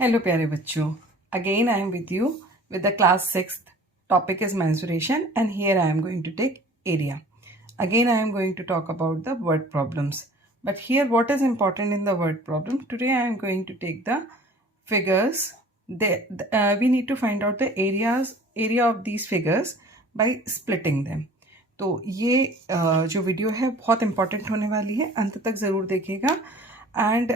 Hello प्यारे बच्चों, again I am with you with the class 6th. Topic is mensuration and here I am going to take area. Again I am going to talk about the word problems. But here what is important in the word problem? Today I am going to take the figures. We need to find out the area of these figures by splitting them. तो ये जो video है बहुत important होने वाली है, अंत तक ज़रूर देखिएगा. एंड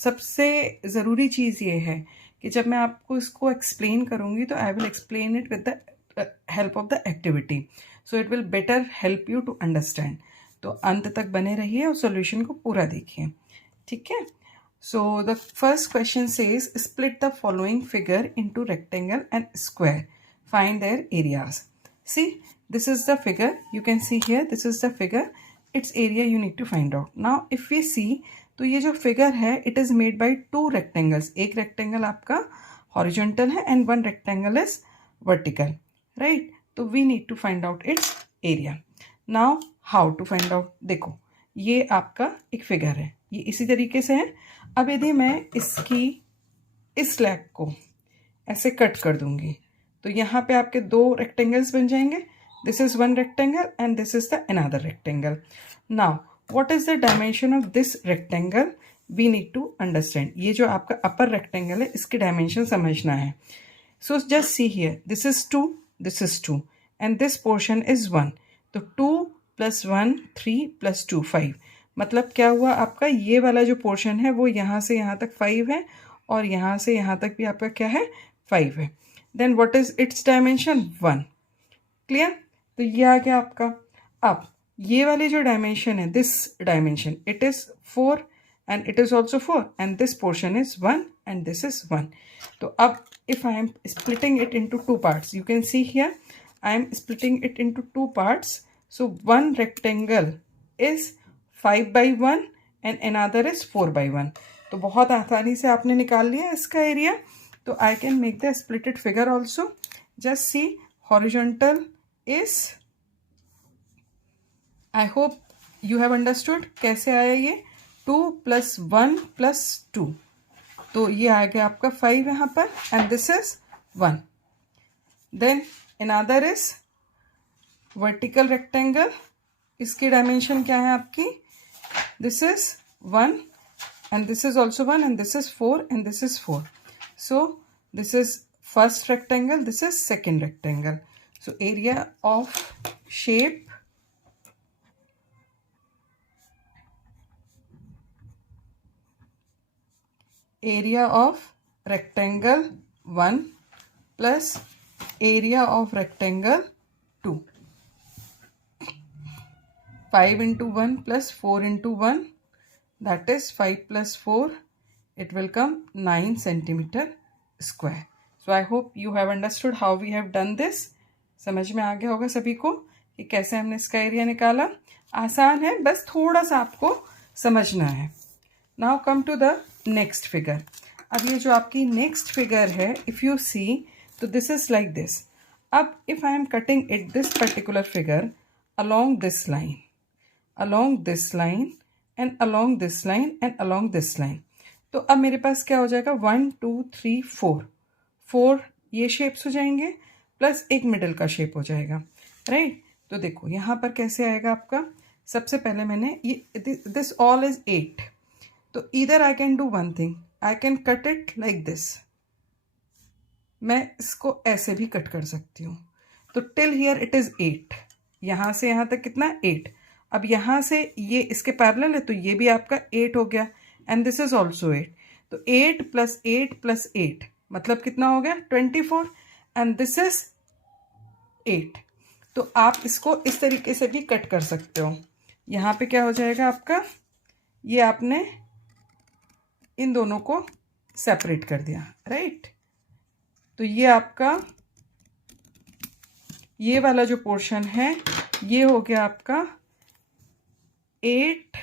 सबसे ज़रूरी चीज़ ये है कि जब मैं आपको इसको एक्सप्लेन करूँगी तो I will explain it with the help of the activity, so it will better help you to understand. तो अंत तक बने रहिए और सॉल्यूशन को पूरा देखिए, ठीक है. So the first question says split the following figure into rectangle and square, find there areas. See, this is the figure. You can see here, this is the figure. Its area you need to find out. Now, if we see, तो ये जो figure है it is made by two rectangles. एक rectangle आपका horizontal है and one rectangle is vertical, right. तो we need to find out its area. Now how to find out, देखो ये आपका एक फिगर है, ये इसी तरीके से है. अब यदि मैं इसकी इस लेग को ऐसे कट कर दूंगी तो यहाँ पे आपके दो रेक्टेंगल्स बन जाएंगे. This is one rectangle and this is the another rectangle. Now what is the dimension of this rectangle, we need to understand. ये जो आपका अपर रेक्टेंगल है इसकी डायमेंशन समझना है. So just see here, this is 2, this is 2 and this portion is 1. तो 2 + 1 3 + 2 5. मतलब क्या हुआ, आपका ये वाला जो पोर्शन है वो यहाँ से यहाँ तक 5 है और यहाँ से यहाँ तक भी आपका क्या है 5 है. Then what is its dimension 1. Clear. तो ये आ गया आपका. अब ये वाली जो डायमेंशन है, this dimension it is 4 and it is also 4 and this portion is 1 and this is 1. तो अब if I M splitting it into two parts, you can see here I am splitting it into two parts. So one rectangle is 5/1 and another is 4/1. तो बहुत आसानी से आपने निकाल लिया इसका एरिया. तो I can make the splitted figure also. Just see, horizontal is, I hope you have understood कैसे आया ये 2 + 1 + 2. तो ये आ गया आपका 5 यहाँ पर and this is 1. Then another is vertical rectangle. इसकी डायमेंशन क्या है आपकी, this is 1 and this is also 1 and this is 4 and this is 4. So this is first rectangle, this is second rectangle. So area of shape, area of rectangle 1 plus area of rectangle 2. 5 into 1 plus 4 into 1, that is 5 plus 4, it will come 9 centimeter square. So I hope you have understood how we have done this. समझ में आ गया होगा सभी को कि कैसे हमने इसका एरिया निकाला. आसान है, बस थोड़ा सा आपको समझना है. Now come to the next figure. अब ये जो आपकी नेक्स्ट फिगर है, इफ़ यू सी, तो दिस इज लाइक दिस. अब if I am cutting it this particular figure along this line, along this line and along this line and along this line. तो अब मेरे पास क्या हो जाएगा, 1 2 3 4 ये शेप्स हो जाएंगे प्लस एक मिडल का शेप हो जाएगा, राइट. तो देखो यहाँ पर कैसे आएगा आपका. सबसे पहले मैंने ये दिस ऑल इज 8. तो इधर I can do one thing, I can cut it like this. मैं इसको ऐसे भी कट कर सकती हूँ. तो टिल हियर इट इज 8. यहाँ से यहाँ तक कितना 8. अब यहाँ से ये इसके पैरेलल है तो ये भी आपका 8 हो गया एंड दिस इज ऑल्सो 8. तो 8 + 8 + 8 मतलब कितना हो गया 24 एंड दिस इज 8. तो आप इसको इस तरीके से भी कट कर सकते हो. यहाँ पे क्या हो जाएगा आपका, ये आपने इन दोनों को सेपरेट कर दिया, राइट. तो ये आपका ये वाला जो पोर्शन है ये हो गया आपका 8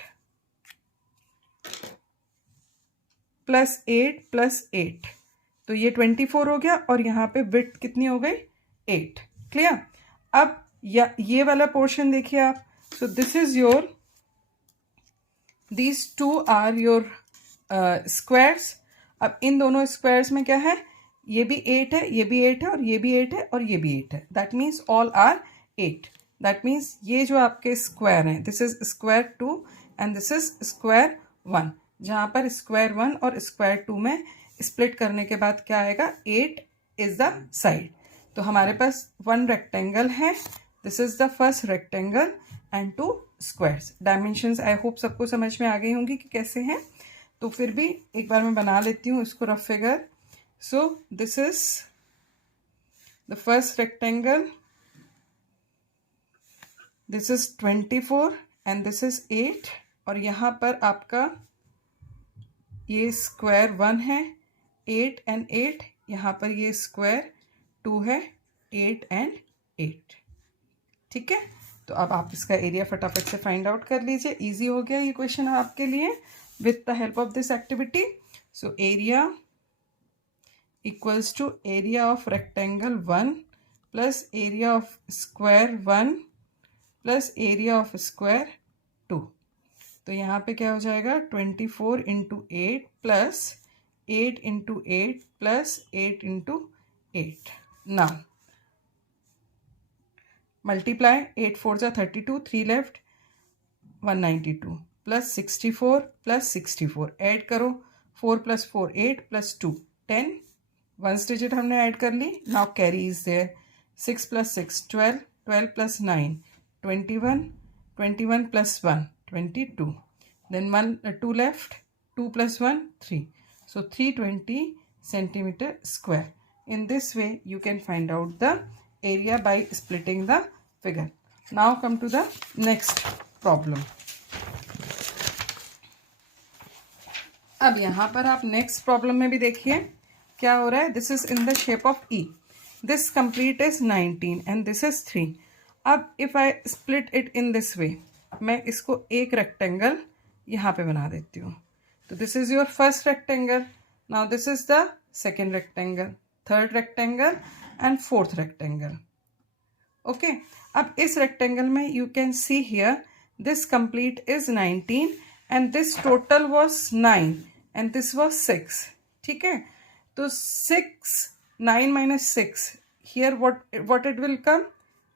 + 8 + 8. तो ये 24 हो गया और यहाँ पे विड्थ कितनी हो गई 8. क्लियर. अब ये वाला पोर्शन देखिए आप. So this is your, these two are your squares. अब इन दोनों स्क्वायर्स में क्या है, ये भी 8 है, ये भी 8 है, और ये भी 8 है, और ये भी 8 है. That means all are 8. That means ये जो आपके स्क्वायर हैं, this is square 2 and this is square 1. जहाँ पर स्क्वायर 1 और स्क्वायर 2 में स्प्लिट करने के बाद क्या आएगा, 8 इज द साइड. तो हमारे पास 1 रेक्टेंगल है. This is the first rectangle and 2 squares. Dimensions I hope सबको समझ में आ गई होंगी कि कैसे हैं. तो फिर भी एक बार मैं बना लेती हूँ इसको rough figure. So this is the first rectangle, this is 24 and this is 8. और यहाँ पर आपका ये स्क्वायर 1 है, 8 एंड 8. यहाँ पर ये स्क्वायर 2 है, 8 एंड 8. ठीक है. तो अब आप इसका एरिया फटाफट से फाइंड आउट कर लीजिए. इजी हो गया ये क्वेश्चन आपके लिए with the help of this activity. So area equals to area of rectangle 1 plus area of square 1 plus area of square 2. तो यहाँ पे क्या हो जाएगा, 24 into 8 plus 8 into 8 plus 8 into 8. Now multiply 8 4 are 32, 3 left, 192 plus 64 plus 64. Add करो, 4 plus 4 8 plus 2 10. Ones digit हमने add कर ली. Now carry is there. 6 plus 6 12, 12 plus 9 21, 21 plus 1 22. Then 2 left, 2 plus 1 3. So 320 centimeter square. In this way you can find out the area by splitting the figure. Now come to the next problem. अब यहाँ पर आप next problem में भी देखिए क्या हो रहा है. This is in the shape of E. This complete is 19 and this is 3. अब if I split it in this way, मैं इसको एक रेक्टेंगल यहाँ पे बना देती हूँ. तो this is your first rectangle. Now this is the second rectangle, third rectangle and fourth rectangle. Okay. अब इस रेक्टेंगल में you can see here this complete is 19 and this total was 9 and this was 6. ठीक है. तो 6 9 minus 6 here what it will come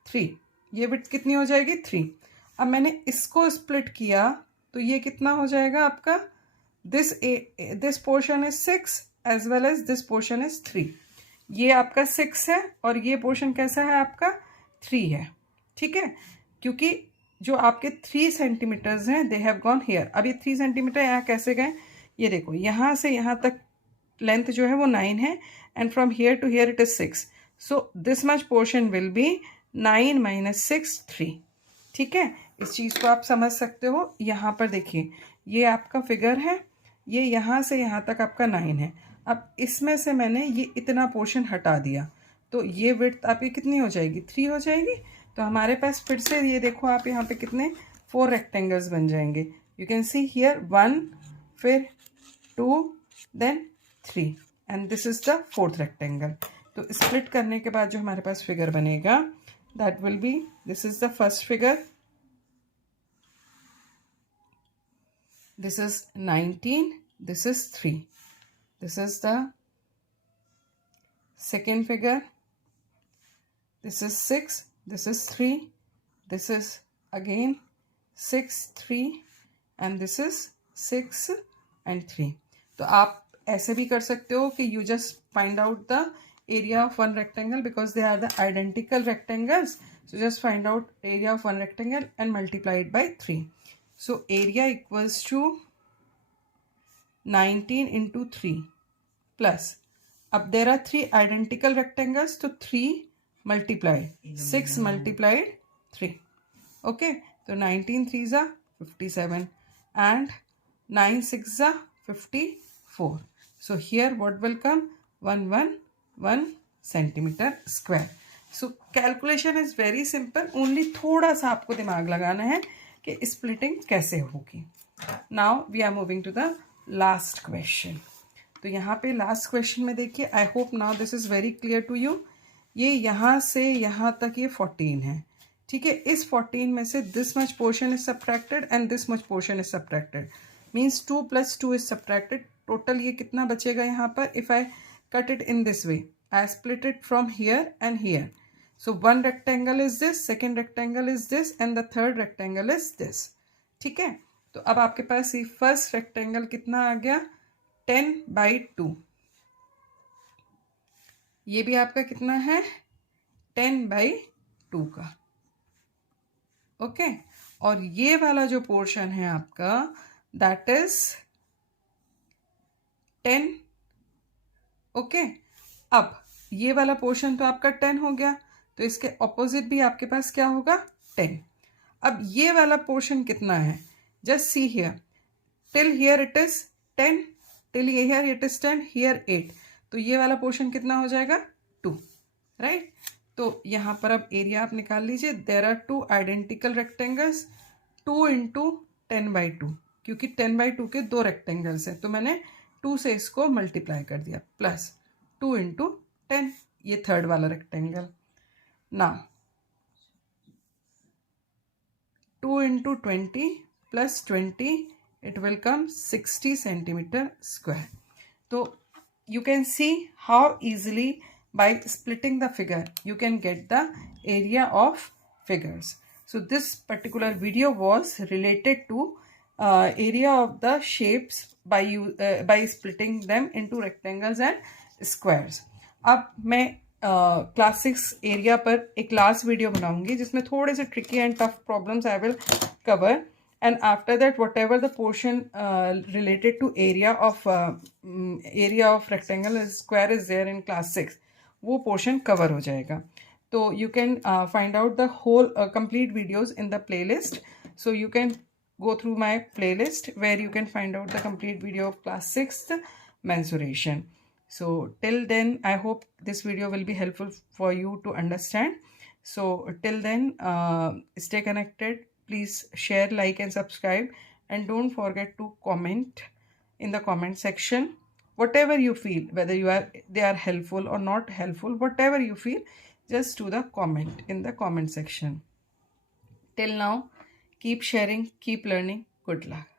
3. ये bit कितनी हो जाएगी 3. अब मैंने इसको स्प्लिट किया तो ये कितना हो जाएगा आपका, this portion is 6 as well as this portion is 3. ये आपका 6 है और ये पोर्शन कैसा है आपका 3 है. ठीक है. क्योंकि जो आपके 3 सेंटीमीटर्स हैं दे हैव गॉन हियर. अब ये 3 सेंटीमीटर यहाँ कैसे गए, ये देखो यहाँ से यहाँ तक लेंथ जो है वो 9 है and from here to here it is 6. So this much portion will be 9 minus 6 3. ठीक है. इस चीज़ को आप समझ सकते हो. यहाँ पर देखिए ये आपका फिगर है, ये यहाँ से यहाँ तक आपका 9 है. अब इसमें से मैंने ये इतना पोर्शन हटा दिया तो ये विड्थ आपकी कितनी हो जाएगी 3 हो जाएगी. तो हमारे पास फिर से ये देखो आप यहाँ पे कितने 4 रेक्टेंगल्स बन जाएंगे. यू कैन सी हियर 1 फिर 2 then 3 and this is the fourth rectangle. तो स्प्लिट करने के बाद जो हमारे पास फिगर बनेगा that will be, this is the first figure, this is 19, this is 3. This is the second figure, this is 6, this is 3, this is again 6 3 and this is 6 and 3. तो आप ऐसे भी कर सकते हो कि you just find out the area of one rectangle because they are the identical rectangles. So just find out area of one rectangle and multiply it by 3. So area equals to 19 into 3 plus, अब there are 3 identical rectangles तो 3 multiplied 6 multiplied 3. Okay. तो 19 3s are 57 and 9 6s are 54. So here what will come 111 centimeter square. So calculation is very simple. Only थोड़ा सा आपको दिमाग लगाना है कि स्प्लिटिंग कैसे होगी. Now we are moving to the last question. तो यहाँ पे लास्ट क्वेश्चन में देखिए, I hope now this is very clear to you. ये यहाँ से यहाँ तक ये 14 है. ठीक है. इस 14 में से this much portion is subtracted and this much portion is subtracted. Means 2 + 2 is subtracted, total ये कितना बचेगा यहाँ पर. If I cut it in this way, I split it from here and here. So one rectangle is this, second rectangle is this, and the third rectangle is this. ठीक है. तो अब आपके पास ये फर्स्ट रेक्टेंगल कितना आ गया, 10/2. ये भी आपका कितना है, 10/2 का. ओके. और ये वाला जो पोर्शन है आपका, दैट इज 10. ओके. अब ये वाला पोर्शन तो आपका 10 हो गया, तो इसके ऑपोजिट भी आपके पास क्या होगा, 10. अब ये वाला पोर्शन कितना है, just see here, till here it is 10, till here it is 10, here 8. तो ये वाला पोर्शन कितना हो जाएगा, 2. राइट. तो यहाँ पर अब एरिया आप निकाल लीजिए. There are 2 identical rectangles, 2 into 10/2, क्योंकि 10/2 के 2 रेक्टेंगल्स हैं, तो मैंने 2 से इसको मल्टीप्लाई कर दिया, प्लस 2 इंटू 10, ये थर्ड वाला rectangle. Now 2 into 20 plus 20, it will come 60 centimeter square. So you can see how easily by splitting the figure you can get the area of figures. So this particular video was related to area of the shapes by splitting them into rectangles and squares. अब मैं class 6 area पर एक last video बनाऊंगी जिसमें थोड़े से tricky and tough problems I will cover, and after that whatever the portion related to area of rectangle square is there in class 6, वो portion cover हो जाएगा. तो you can find out the whole complete videos in the playlist. So you can go through my playlist where you can find out the complete video of class 6th mensuration. So till then, I hope this video will be helpful for you to understand. So till then, stay connected. Please share, like and subscribe, and don't forget to comment in the comment section whatever you feel, whether they are helpful or not helpful, whatever you feel, just do the comment in the comment section. Till now, keep sharing, keep learning. Good luck.